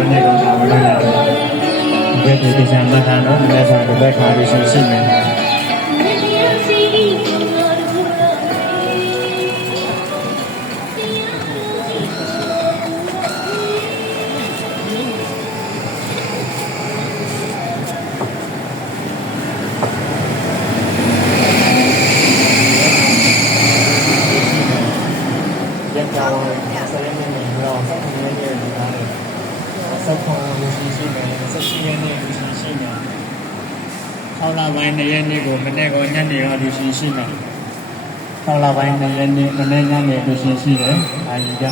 ဘယ်နဲ့တော့လာမလို့ရတယ်ဘယ်ဒီကံမခံတော့လည်းဆိုတော့ဘယ်ခါလို့ရှိမယ်6 လပိုင်း2ရက်နေ့ကိုမနေ့ကညနေတော့လူရှိမယ်6 လပိုင်း2ရက်နေ့မနေ့ညနေလူရှိတယ်အာရီက